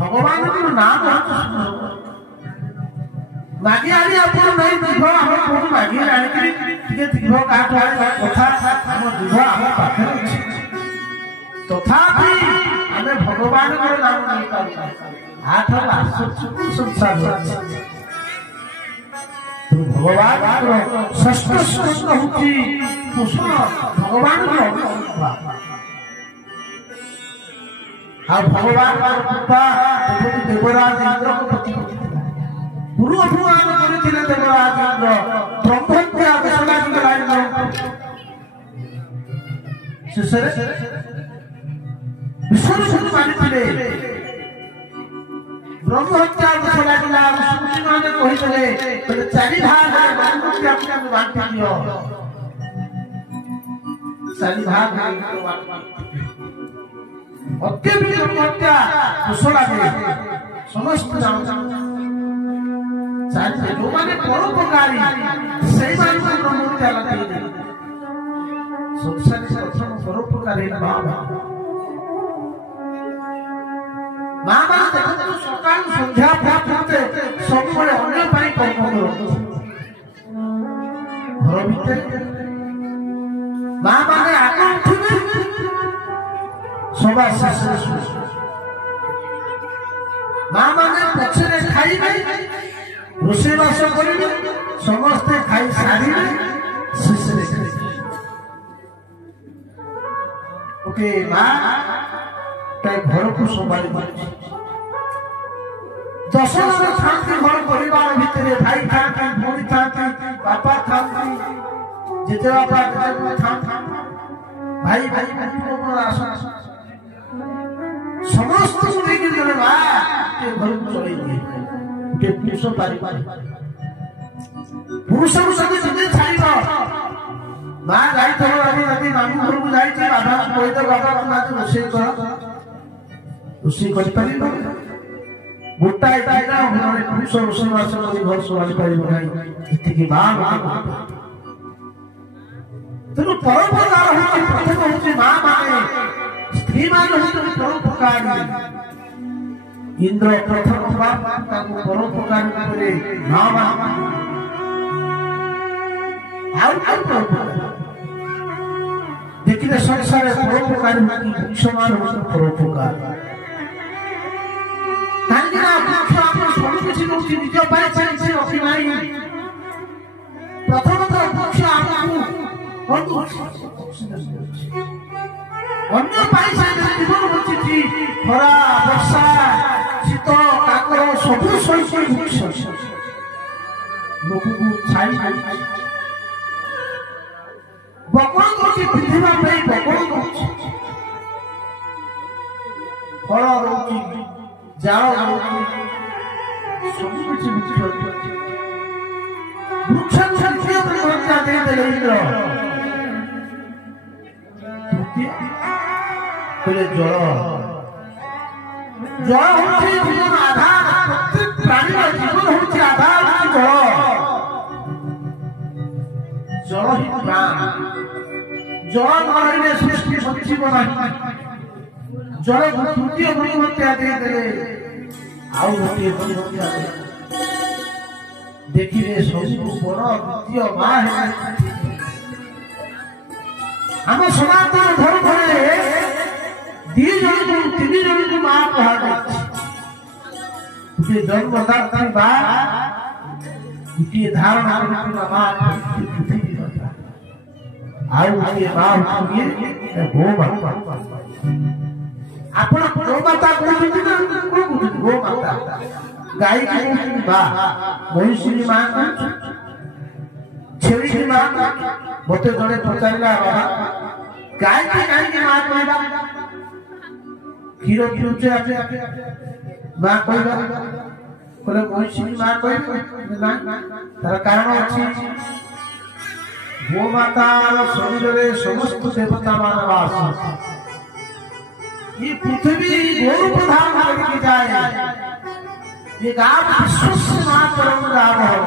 भगवान नाम मागे आनी आपण नहीं दिख हम कोन मागे आनी के दिख का कथा हम दिख हम पाखे तथापि हमें भगवान को नाम नहीं पाऊ आठ संसार भगवान षष्ठ स्कंद होती कुसुम भगवान भगवान कृपा देवराज इंद्र को प्रति गुरु भगवान करथिले देवराज इंद्र ब्रह्महत्या विश्वनाथ लाइन शेषरे विश्वनाथ मानिथिले ब्रह्महत्या विश्वनाथ ऋषि माने कहितले तले चारि भाग ब्रह्महत्या को बांटि दियो चारि भाग अत्यधिक ब्रह्महत्या कुशलागे समस्त चाहे जो माने परोपकारी सही माने ब्रह्महत्या लगे संसार से प्रथम परोपकारी माँ देखो सकाल संध्या प्राप्त सब अन्य कर्म घर भीतर माँ मैंने आगे उठे सभा शेष माँ मैंने पक्षे खाइबे रोषेबास करेंगे समस्ते खाई सारे शेष ओके माँ घर को संभाली दस जन था घर परिवार भितर भाई था भौणी था बापा था जिते बापा भाई भाई समस्त घर को चल पुरुष पारि पुरुष छाड़ माँ जाई मामू घर को जाए बाबा कही बाबा रोषे कर रोषे कर गोटाए पुरुष रोषेबास कर घर संभाली पार जी माँ तेणु परोपकार प्रथम हूँ माँ माने स्त्री मान परोपकारी इंद्र प्रथम परोपकार माँ देखिए संसार परोपकार पुरुषमान परोपकार प्रथम जीवन बची खरा वर्षा शीत काकर सब लोक छाई बकल कर पिंधा बकल फल रोची जाओ सब कुछ वृक्ष जल जल जीवन आधार प्रत्येक प्राणी जीवन हूँ आधार जल जल ही प्राण जल न रही सृष्टि बचिब ना जल तृतीय ब्रह्महत्या देदेले आउ गोटे ब्रह्महत्या देखिए सब बड़ द्वितीय माँ है आम सनातन धर्म दी जन को तीन जन को माँ कहा जन्मदात्री माँ गोटे धारणा माँ पृथ्वी आउ गोटे माँ गो माता आपण गो माता कहते ना गो माता गाई की माँ महिषी माँ छेली की माँ मत जड़े पचारा बाबा गाय की माँ कहला क्षीर पिउचे माँ कहला कहले महिषी माँ कह तार कारण अच्छी गो माता शरीर में समस्त देवता मान वास ये पृथ्वी गोरु प्रधान करके जाए ये गाँव विश्व माँ परम गाँव है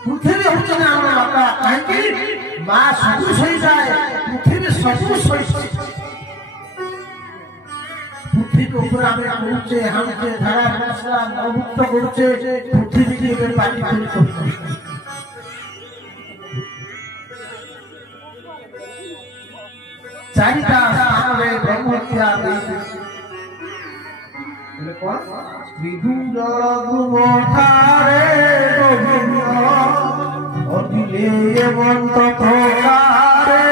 पृथ्वी होती ना माता कहीं माँ सब सही जाए पृथ्वी सब सही পৃথিবী উপরে আমি ঘুরছে হামছে ধারা মশলা নভুক্ত করছে পৃথিবীকে এবার পানি তৈরি করছে চারিটা স্থানে ব্রহ্মহত্যা বিভুজ গুমঠারে গোবিন্দ অদিলে মন্ত প্রকারে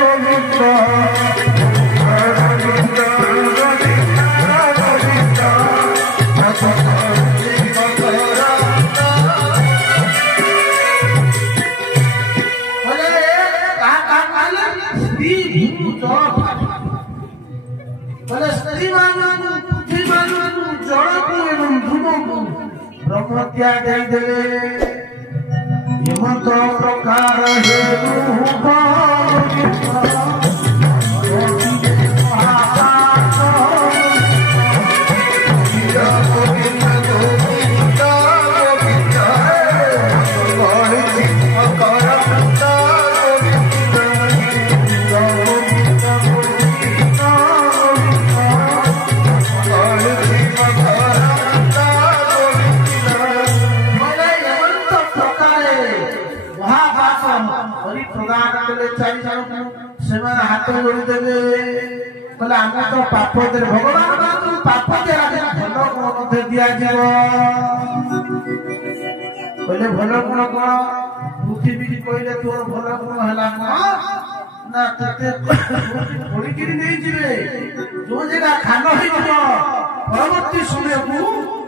গোবিন্দ ब्रह्मत्या हेमंत प्रकार हाथ जोड़ी देवे बोले आम तो पाप दे भगवान पाप दे भल गुण दिया बोले भल गुण कौन पृथ्वी कहले तोर भल गुण है ना पड़ी नहीं जीवे जो जगह खान हो परवर्ती समय को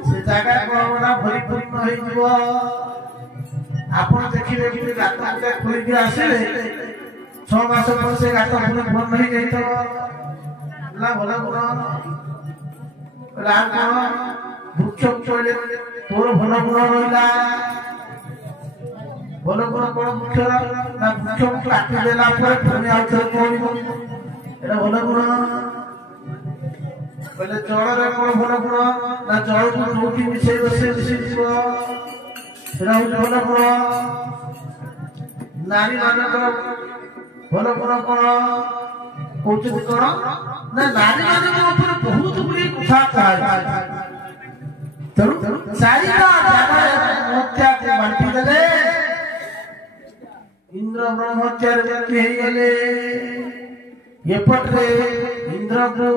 से जगह कौन भरीपूर्ण हो देखिए गात खोलिक आसिले 6 मास पर से गात बंद नहीं जाई तो ना भला गुण राम वृक्ष चले तोर भल गुण रहिला भल गुण कोन वृक्ष ना वृक्ष काटी देला पर पुणी आउथर कोन एटा भल गुण बोले जल रे कोन भल गुण ना जल को जोटी मिसे जीव एटा भल गुण नारी मानकर भल गुण कौन कौच कौन ना नारी मान बहुत गुड़ी कथा कहा तेणु चारिटा हत्या को बांटी देले इंद्र ब्रह्मत्यार व्यक्ति गले एपटे इंद्र को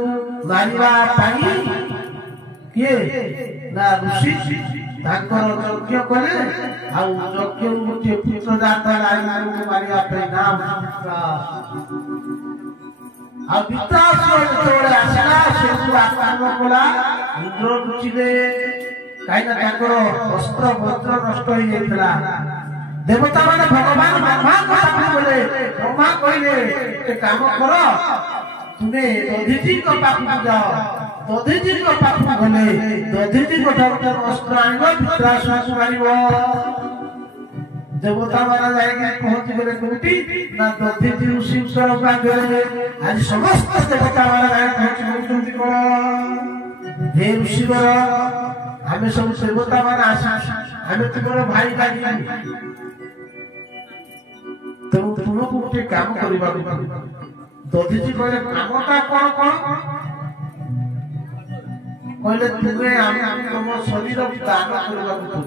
मारिबा पानी किए ना ऋषि ताकर यज्ञ कले आ यज्ञ गोटे पुत्र दाता नारी को मारिया पे नाम आ विकास तोड़े आसला से आत्मा कोला इंद्र रुचिले काइना ताकर अस्त्र वस्त्र नष्ट हो जाइतला देवता माने भगवान ब्रह्मा बोले ब्रह्मा कहले ए काम करो तुमे दधिजी को पाखु जाओ दधिजी को पाखु गले दधिजी को ठाकुर अस्त्र आनिबो वित्रासुर मारिबो देवता माना जाएगा पहुंच गले कोटी ना दधिजी ऋषि सर का गले आज समस्त देवता माना जाए पहुंच गले कोन हे ऋषि वर हमें सब देवता माना आशा हमें तुम्हारा भाई लागी तो तुमको गोटे काम करबा दधिजी कहले कामटा कोन कहले तुमे हम तुम शरीर दान करबा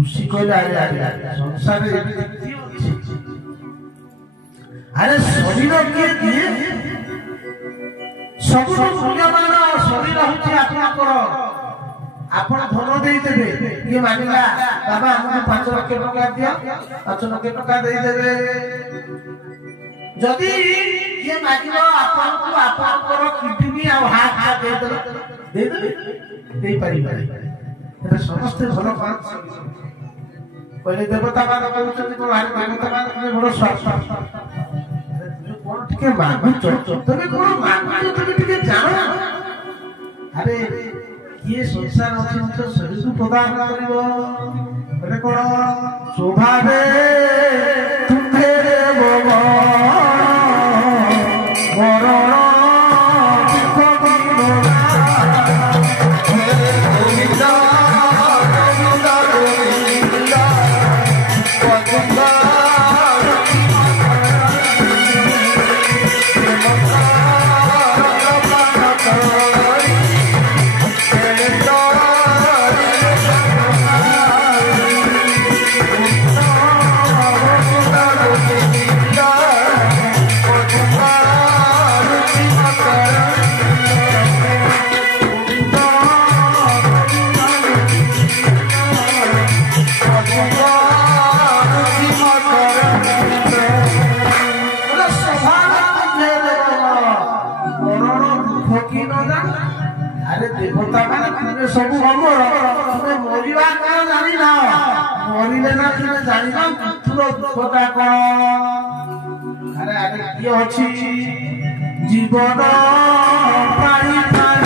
ऋषि कहले अरे संसार अरे शरीर के दिए सब मूल्यवान शरीर होची आपनकर आपण धन दे देबे के मानिला बाबा हमके 5 लाख टका दिया 5 लाख टका दे देबे जदी ये मागिबो आपण को आपनकर किडनी आ हाथ दे देबे दे पारी एटा समस्त भल पांच पहले देवता मान कहउछन को हार देवता मान बड़ स्वार्थ तुम कोन ठिके मागु तुम कोन मागु तुम ठिके जानो अरे ये संसार अछि तो शरीर प्रदान करिवो अरे कोन शोभावे तुमे रे बाबा मरण Oh अरे देवता माने तुमे सब हमर तुमे मरिबा का जानि ना मरिले ना तुमे जानि ना तुरो दुखटा कोन अरे अरे की अछि जीवन पाई पाई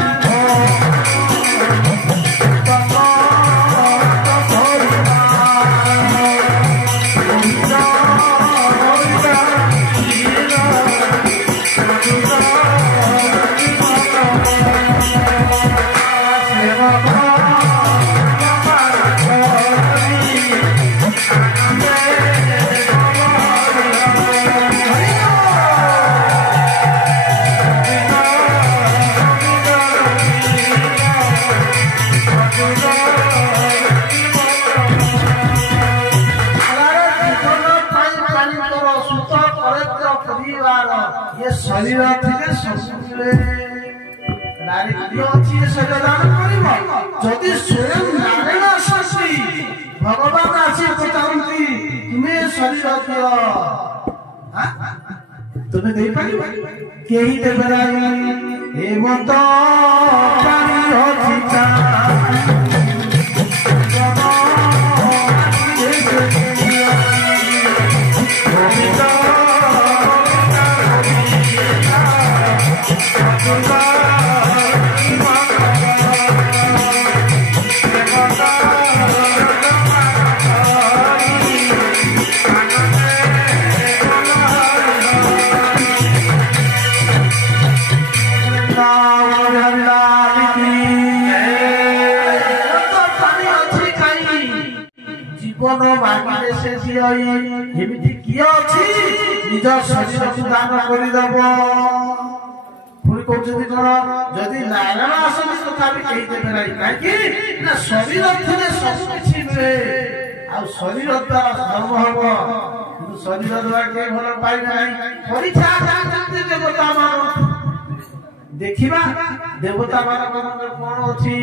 शरीर थिले ससुरे नारी की अछि सजदान करिवो जदि स्वयं नारायण शशि भगवान आसी पचारंती तुमे शरीर दियो तुमे देई पारिबो केही देबे नाही हेमंत पानी होछि ता एमिति किए अछि निज शरीर को दान करि दबो पुरी कहउछथि कोन जदि नारायण आसन कथा भी कहि देबे नाही काहे कि ना शरीर थिले सब किछि मिले आ शरीर द्वारा धर्म हबो किंतु शरीर द्वारा के भल पाइ नाही परीक्षा जाते देवता मान देखिबा देवता मान कोन अछि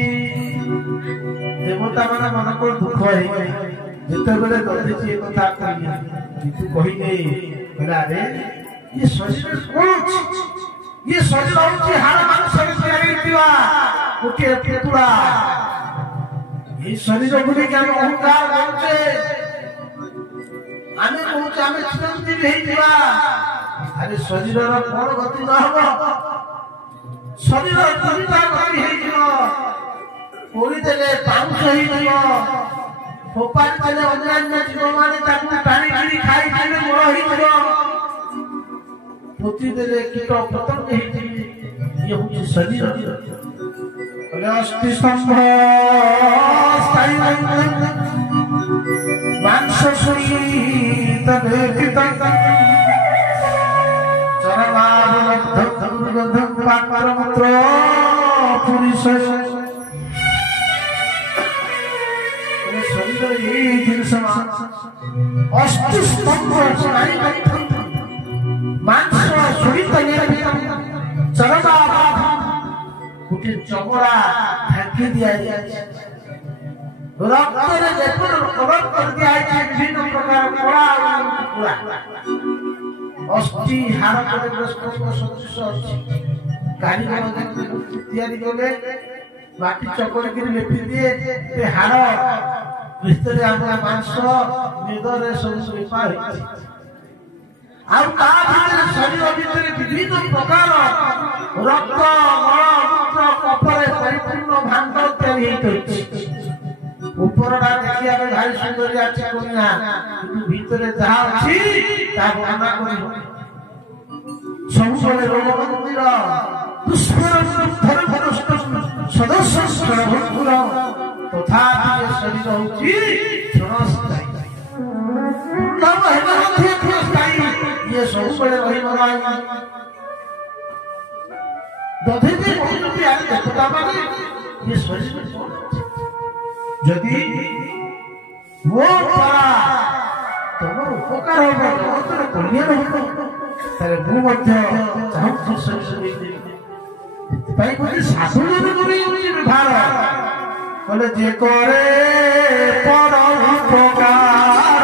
देवता मान मन को दुख है जिते बेले दधिची एक कथा कहिए तू कहि दे बोला रे ये शरीर कोन ये शरीर होची हाड़ मांस से तैयारी दिवा ओके पुतुरा ये शरीर गुडी के अहंकार होचे आमे कहूच आमे चिरंजीवी हेई दिवा अरे शरीर रो कोन गति न हबो शरीर चिंता गति हेई दिवा ओली देले पाउस हेई दिवा फोपान चले अन्य जीव माने ताकू पानी गिरी खाई खाई मोर होई दियो पुति देले कीट पतंग हेई ये होची शरीर बोले अस्थि स्तंभ स्थायी मांस सुई तने पिता चरमार दुर्गंध पाकर मंत्र पुरुष शरीर ये जिनस अस्थि स्तंभ स्थायी मांस सुई तने चरमा कुटी चमड़ा ढाकी दिया जाए रक्त रे जेपुर कवर कर दिया है विभिन्न प्रकार कला पूरा अस्थि हार करे ग्रस्त सदृश अछि कारीगर तैयारी करले माटी चकड़ के लेपि दिए ते हार भितर हमरा मांस निदरे सब सुपा होई आ ता भितर शरीर भितर विभिन्न प्रकार रक्त मल मूत्र कपरे परिपूर्ण भांड तैयारी होई ऊपरटा देखिया के भारी सुंदर अछि कोनिया किंतु भितरे जहा अछि ता बना करियो संसारे रोग मंदिर दुष्पर फर फरस्त सदस्य सर्वपुर तथापि ये शरीर होछि क्षणस्थायी तब हेमा क्षणस्थायी ये संसारे रहि मराई दधेते बहुरूपी आदि देवता माने ये शरीर जदि वो द्वारा तमर उपकार होबो तोर कल्याण होबो तारे भू मध्य चाहू शरीर पाई कोई साधु जन करी व्यवहार बोले जे करे पर उपकार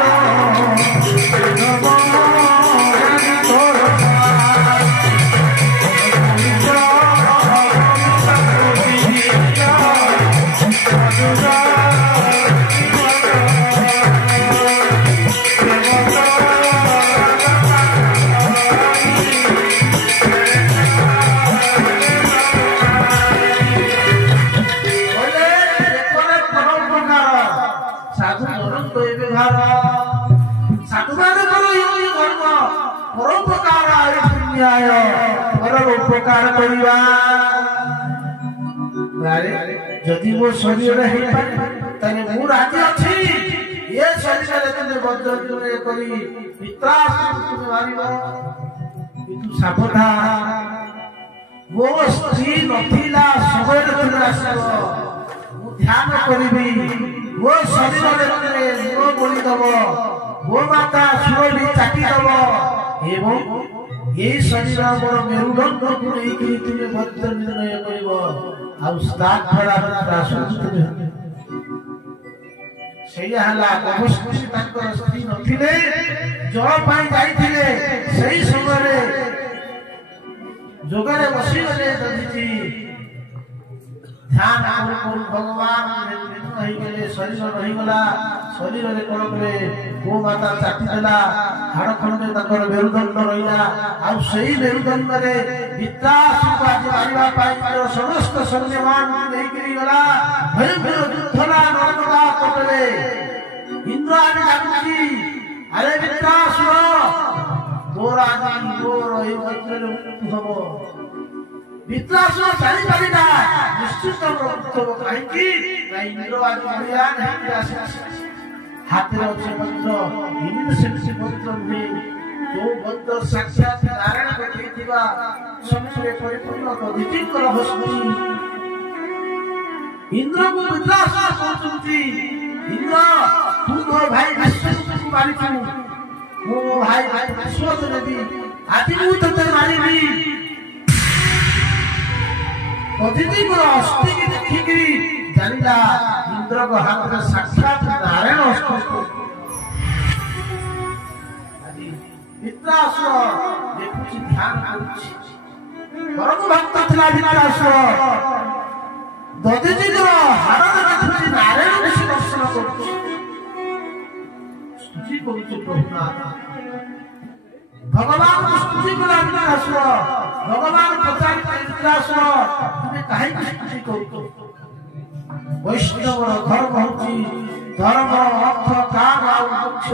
न्याय परर उपकार करिवा जदि मो शरीर हे तने मु राजी अछि ये शरीर तने बद्ध करी पित्रास तुम मारिबो किंतु सावधान मो स्त्री नथिला सबेर दिन आसबो मु ध्यान करिबी वो शरीर रे मो बोली दबो वो माता सुरली चाटी दबो एवं ये शरीर मोर मेरुदंड को लेकि तुमे बद्ध निर्णय करिबो आ स्टार्ट खड़ा राष्ट्र सेया हला अवश्य ताकर स्त्री नथिले जल पाई जाइथिले सही समय रे जोगरे बसी गले ददिति ध्यान करू भगवान नहीं गेले शरीर रही गला शरीर रे कोन करे गो माता चाटी देला हाड़ खंड में ताकर मेरुदंड रहिला आ सही मेरुदंड रे वित्रास को आज मारिबा पाई समस्त सैन्यमान नहीं गिरी गला भयंकर युद्धला नरकदा कटले इंद्र आदि जागुची अरे वित्रास तोरा आदि तोर ए वज्र हबो वित्रास जानि पारिना निश्चित मृत्यु काहे की इंद्र आदि मारिया नहीं आसी हाथ रे अछि मंत्र इमित से मंत्र भी जो मंत्र साक्षात नारायण को दिवा संपूर्ण परिपूर्ण को दितिकर हस्ती इंद्र को वित्रास पहुंचती इंद्र तू तो भाई विश्व को मारी तू वो भाई विश्वास नदी आदि मु तते मारिबी कदिति को अस्थि की देखिकरी जानिला इंद्र को हाथ में साक्षात नारायण अस्त आदि वित्रास देखुची ध्यान करूची परम भक्त थला वित्रास ददिति को हाथ में देखुची नारायण विषय दर्शन करूची स्तुति करूची प्रभुनाथ भगवान को स्तुति करा वित्रास भगवान पचारि वित्रास तुमे काहे स्तुति करू वैष्णव धर्म होची धर्म अर्थ काम और मोक्ष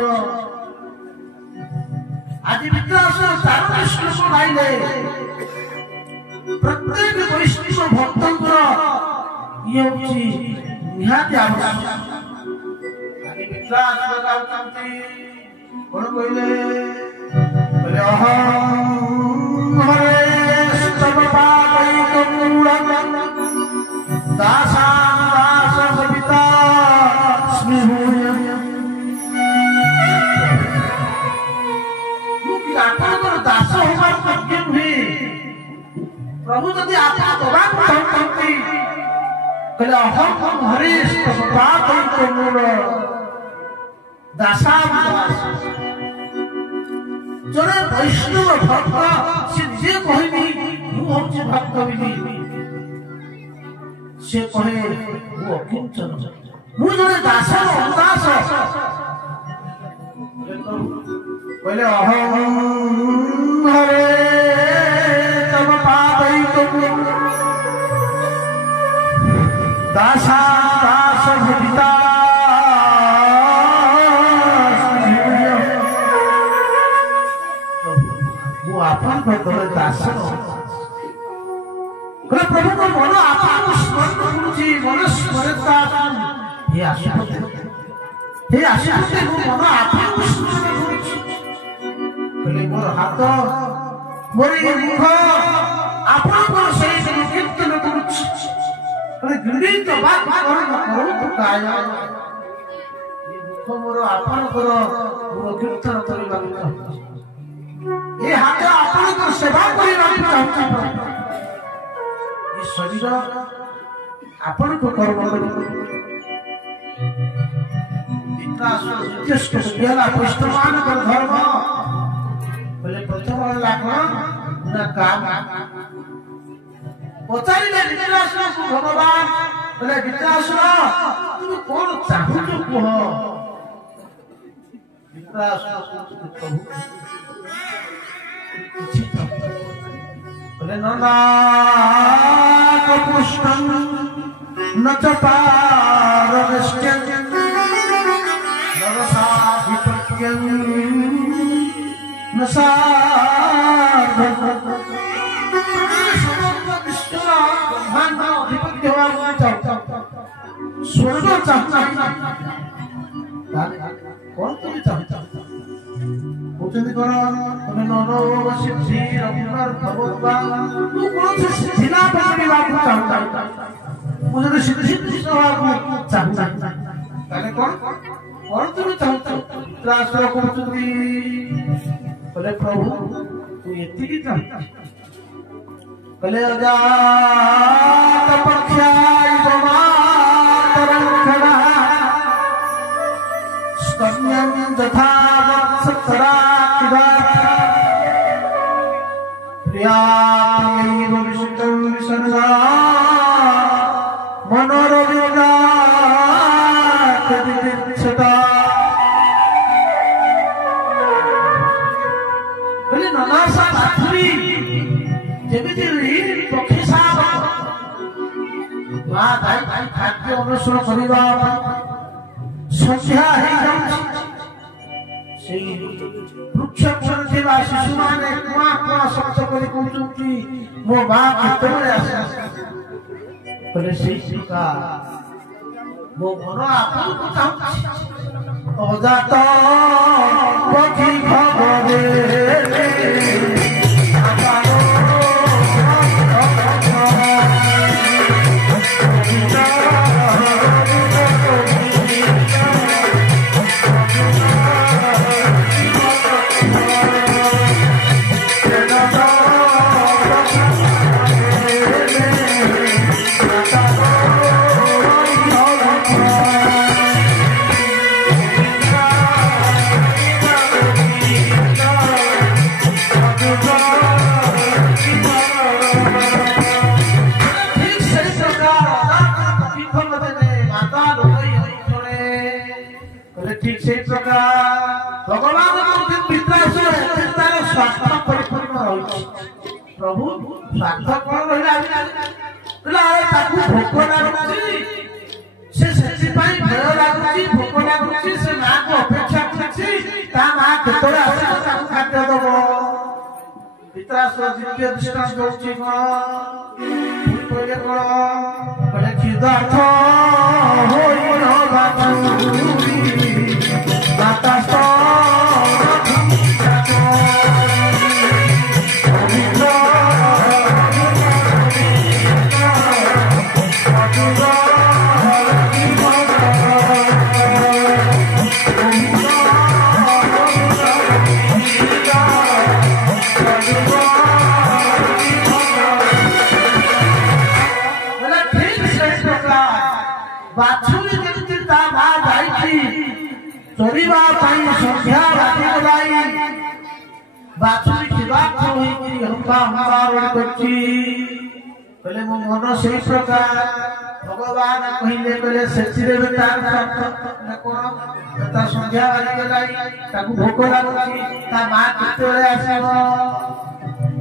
आदि वित्रास चार श्लोक गाइले प्रत्येक वैष्णव भक्तंकर ये होची निहाती आवश्यक आदि वित्रास गाउतांती कोन कहले अहं हरे स्तव पादैक मूलम दासा प्रभु जदि आप भगवान कहते कहले अहं हरीश पादैक मूल दासा जरे वैष्णव भक्त से जे कहनी मु होची भक्त विधि से कहे वो अकिंचन मु जरे दास दास कहले अहं हरे तव पादैक दासा दास भजिता वो आपन को दास प्रभु को मन आपको स्मरण करूची मन स्मरता हे आशुपति मो मन आपको स्मरण करूची कहले मोर हाथ मोर मुख आपन सही कीर्तन करूची कहले गिरी तो बात करू तो काय ये मुख मोर आपन मोर कीर्तन करबा चाहूची ये हाथ आपन को सेवा करबा चाहूची शरीर आपण को कर्म वित्रास उद्देश्य गेला वैष्णवान कर धर्म बोले प्रथम लागो ना काम पचारिले वित्रास को भगवान बोले वित्रास तुम कोन चाहू जो कह वित्रास को प्रभु बोले नंदा पुष्पं न च पारवश्यं नरसाभिपत्यं न साधं स्वर्ग चाहता कौन तुम चाहता कहते कौन तुम नर सिद्धि रघुनाथ भगवान तू कौन से सिद्धि ना पाने चाहता मुझे तो सिद्धि चाहता ताले कौन तुम चाहता राष्ट्र कहते बोले प्रभु तू एति चाहता बोले अजात पक्षाय जमातरंखना स्तम्यं यथा वत्सराकिवा प्रियामैव विष्टं विसर्गा मनोरविनाथ विदिच्छता बोले ननासा माधुरी जेमिति पक्षी साप माँ भाई खाद्य अनुसरण करवा संध्या है वृक्ष शिशु मैंने कुआ कुआ शब्द करी कहते मो माँ केतबेले आसे बोले मो मन आपन को चाहूँ अजात पक्षी खबरे प्रभु स्वार्थ कौन रहा भोक लगुच से भय लगुच भोक लगुच से माँ को अपेक्षा कर माँ केतबेले खाद्य दब पिताश्वर द्वितीय दृष्टांत दौची कहले कौन क्षुधार्थ चोरीवा संध्या बाछुरी कहले मो मन से प्रकार भगवान कहले कहले सेचिरे तार संध्या भोक लगुची माँ केतबेले आसीबो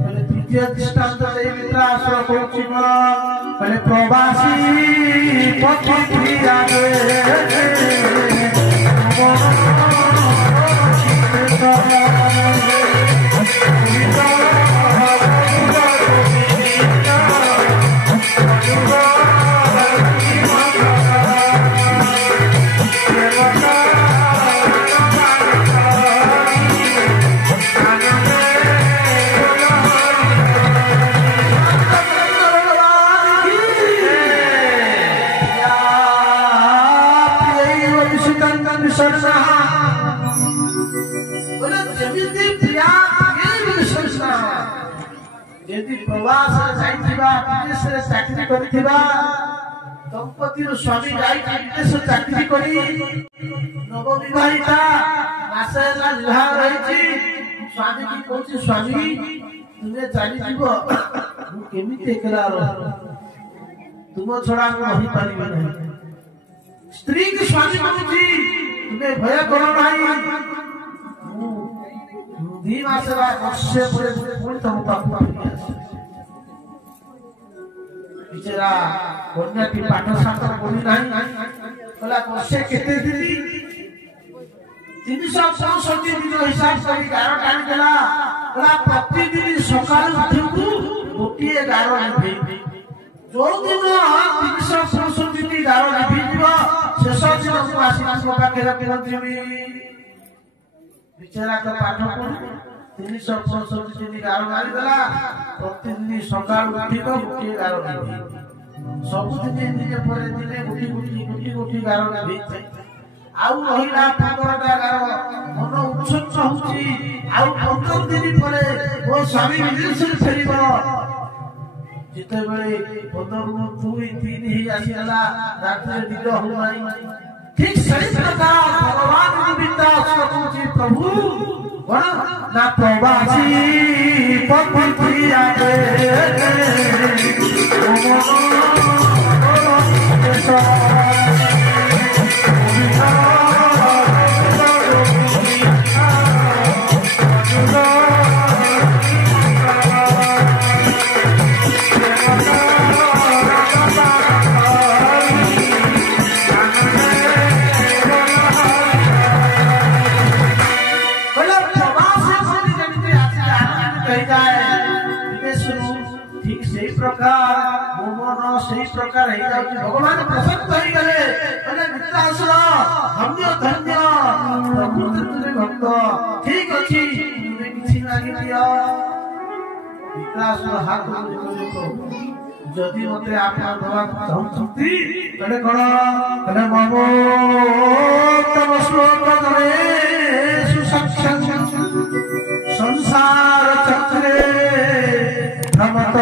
तृतीय दृष्टांत मित्रासुर कहले प्रवासी पक्षी प्रवास चाकरी दंपति स्वामी विदेश चाकरी कर नवविवाहिता मासे रही स्वामी की कहूँ स्वामी तुम्हें चली केमी एकला तुम छड़ा रही पारे नहीं स्त्री की स्वामी कहूँ तुम्हें भय करो नहीं 2 मास वर्षे पुणी तुम पाखु बिचरा कन्याटी पाठशाठ पढ़ी ना वर्षे केते 365 दिन हिसाब कर गार टाणी प्रतिदिन सकाल उठू गोटे गार जो दिन 365 गार लिभिଯିବ शेष दिन को आसी पाखे पहुंचीबी विचारा तो पाठ पढ़ी 365 गार मारिदेला प्रतिदिन सकाल उठिब गोटे गार लिभि सबुदिन दिने पर दिने गोटी गार लिभि आउ रहिला 15टा गार मन उत्सुक होउची आउ 15 दिन परे ओ स्वामी विदेश फेरिब जिते बेले 15 2 3 ही आसीला रात निद हो नाही ठीक सही प्रकार भगवान गोविंदा सोचुची प्रभु बड़ा ना प्रवासी पपथी आवे ओ प्रकार भगवान प्रसन्न हो गले मित्रासुर धन्य धन्य प्रभु भक्त ठीक अच्छी किसी लगी मित्रासुर हाथ जदि मत आप चाहती कौन मम तम श्लोक संसार चक्रे भ्रमत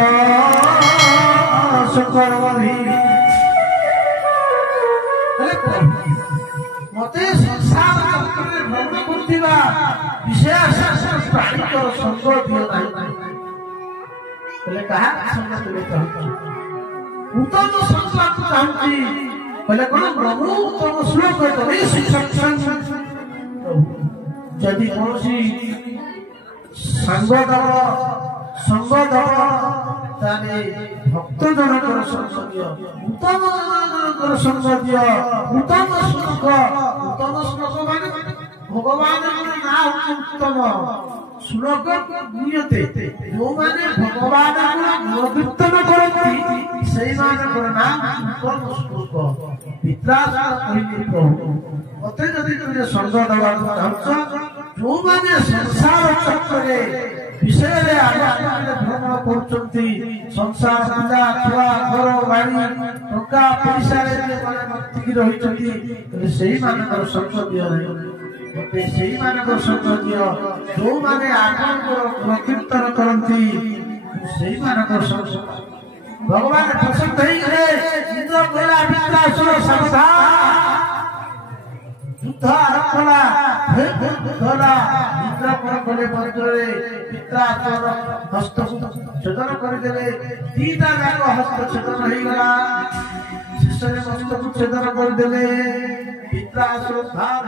मते संसार चक्र भ्रमण करथिबा विषय प्राणिक संग दियो नाही बोले कहा संग तुले चाहती उत्तम संग चाहती बोले कोन प्रभु उत्तम श्लोक तमे शिक्षक जदि कोसी संग ताने भक्त जनकर संग उत्तम जनकर संग उत्तम श्लोक माने भगवान नाम उत्तम श्लोक नियते जो माने भगवान को कीर्तन करती सही माने नाम उत्तम श्लोक वित्रास कहि प्रभु मते जदि तुमे संग दवा चाहछ जो माने संसार चक्रे विषय रे आगे भ्रमण करचंती संसार पिला छुआ घर बाड़ी टका पैसा रे माने भक्ति रहिचंती सेही मानकर संग दियो मते सेही मानकर संग दियो जो माने आपन कीर्तन करंती सेही मानकर संग भगवान प्रसन्न होई गले इंद्र बोला वित्रासुर सावधान युद्ध आरंभला धरा इंद्र पर गले मंत्रे वित्रासुर हस्त छेदन करदेले दीटा गाक हस्त छेदन होई गला शिष्य मस्तक छेदन करदेले वित्रासुर भार